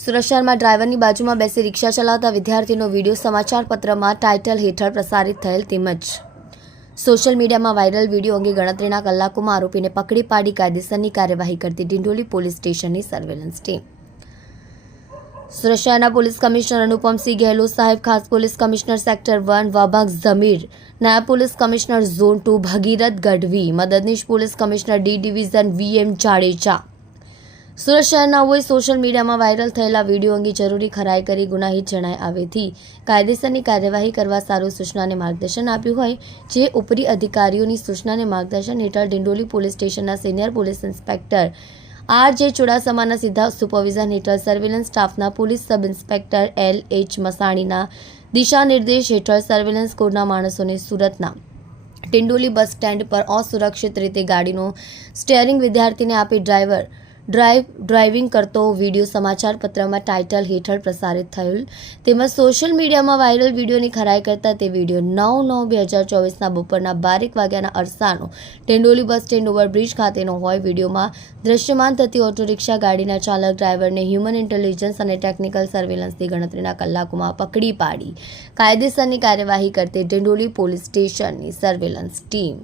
સુરત શહેરમાં ડ્રાઈવરની બાજુમાં બેસી રિક્ષા ચલાવતા વિદ્યાર્થીનો વિડીયો સમાચારપત્રમાં ટાઇટલ હેઠળ પ્રસારિત થયેલ તેમજ સોશિયલ મીડિયામાં વાયરલ વિડીયો અંગે ગણતરીના કલાકોમાં આરોપીને પકડી પાડી કાયદેસરની કાર્યવાહી કરતી ડિંડોલી પોલીસ સ્ટેશનની સર્વેલન્સ ટીમ। સુરત શહેરના પોલીસ કમિશનર અનુપમસિંહ ગેહલોત સાહેબ, ખાસ police commissioner sector 1 Wabang Zamir, નાયબ police commissioner zone 2 Bhagirath Gadhvi, મદદનીશ police commissioner D division VM Jadeja Surat શહેરનાઓએ સોશિયલ મીડિયામાં વાયરલ થયેલા વિડીયો અંગે જરૂરી ખરાઈ કરી ગુનાહિત જણાય આવેથી કાયદેસરની કાર્યવાહી કરવા સારું સૂચના અને માર્ગદર્શન આપ્યું હોય, જે ઉપરી અધિકારીઓની સૂચના અને માર્ગદર્શન હેઠળ ડિંડોલી પોલીસ સ્ટેશનના સિનિયર પોલીસ ઇન્સ્પેક્ટર RJ ચુડાસમાના સીધા સુપરવિઝન હેઠળ સર્વેલન્સ સ્ટાફના પોલીસ સબ ઇન્સ્પેક્ટર LH મસાણીના દિશા નિર્દેશ હેઠળ સર્વેલન્સ કોડના માણસોને સુરતના ડિંડોલી બસ સ્ટેન્ડ પર અસુરક્ષિત રીતે ગાડીનો સ્ટીયરિંગ વિદ્યાર્થીને આપી ડ્રાઇવિંગ કરતો વિડીયો સમાચારપત્રમાં ટાઇટલ હેઠળ પ્રસારિત થયેલ તેમજ સોશિયલ મીડિયામાં વાયરલ વિડીયોની ખરાઈ કરતા તે વિડીયો 9/9/2024ના બપોરના 12 વાગ્યાના અરસાનો ડિંડોલી બસ સ્ટેન્ડ ઓવરબ્રિજ ખાતેનો હોય। વિડીયોમાં દ્રશ્યમાન થતી ઓટો રિક્ષા ગાડીના ચાલક ડ્રાઈવરને હ્યુમન ઇન્ટેલિજન્સ અને ટેકનિકલ સર્વેલન્સની ગણતરીના કલાકોમાં પકડી પાડી કાયદેસરની કાર્યવાહી કરતી ડિંડોલી પોલીસ સ્ટેશનની સર્વેલન્સ ટીમ।